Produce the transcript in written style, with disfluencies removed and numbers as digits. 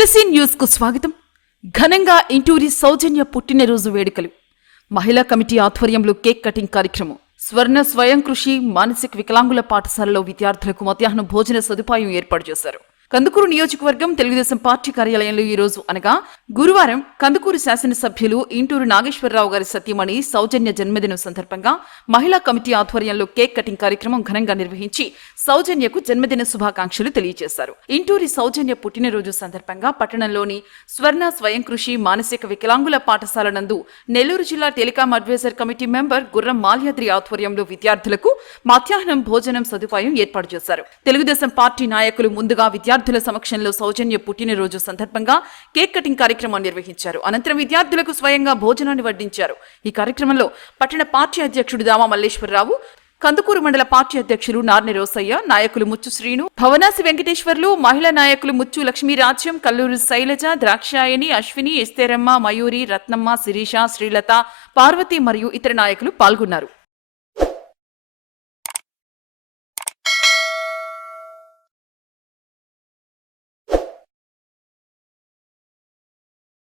తులసి news కు స్వాగతం. ఘనంగా ఇంటూరి సౌజన్య పుట్టినరోజు వేడుకలు. మహిళా కమిటీ ఆధ్వర్యంలో కేక్ కటింగ్ కార్యక్రమం. స్వర్ణ స్వయం కృషి మానసిక వికలాంగుల పాఠశాలలో విద్యార్థులకు మధ్యాహ్నం భోజన సదుపాయం ఏర్పాటు చేశారు. కందుకూరు నియోజకవర్గం తెలుగుదేశం పార్టీ కార్యాలయంలో ఈ రోజు అనగా గురువారం కందుకూరు శాసనసభ్యులు ఇంటూరు నాగేశ్వరరావు గారి సతీమణి సౌజన్య జన్మదినం సందర్భంగా మహిళా కమిటీ ఆధ్వర్యంలో కేక్ కటింగ్ కార్యక్రమం ఘనంగా నిర్వహించి సౌజన్యకు జన్మదిన శుభాకాంక్షలు తెలియజేశారు. ఇంటూరి సౌజన్య పుట్టినరోజు సందర్భంగా పట్టణంలోని స్వర్ణ స్వయం కృషి మానసిక వికలాంగుల పాఠశాల నందు నెల్లూరు జిల్లా టెలికాం అడ్వైజర్ కమిటీ మెంబర్ గుర్రం మాల్యాద్రి ఆధ్వర్యంలో విద్యార్థులకు మధ్యాహ్నం భోజనం సదుపాయం ఏర్పాటు చేశారు. తెలుగుదేశం పార్టీ నాయకులు ముందుగా విద్యార్థుల సమక్షంలో సౌజన్య పుట్టినరోజు సందర్భంగా కేక్ కటింగ్ కార్యక్రమాన్ని నిర్వహించారు. అనంతరం విద్యార్థులకు స్వయంగా భోజనాన్ని వడ్డించారు. ఈ కార్యక్రమంలో పట్టణ పార్టీ అధ్యక్షుడు దామా మల్లేశ్వరరావు, కందుకూరు మండల పార్టీ అధ్యక్షులు నార్ని రోసయ్య, నాయకులు ముచ్చు శ్రీను, భవనాసి వెంకటేశ్వర్లు, మహిళా నాయకులు ముచ్చు లక్ష్మీరాజ్యం, కల్లూరు శైలజ, ద్రాక్షాయని, అశ్విని, ఎస్తేరమ్మ, మయూరి, రత్నమ్మ, శిరీష, శ్రీలత, పార్వతి మరియు ఇతర నాయకులు పాల్గొన్నారు.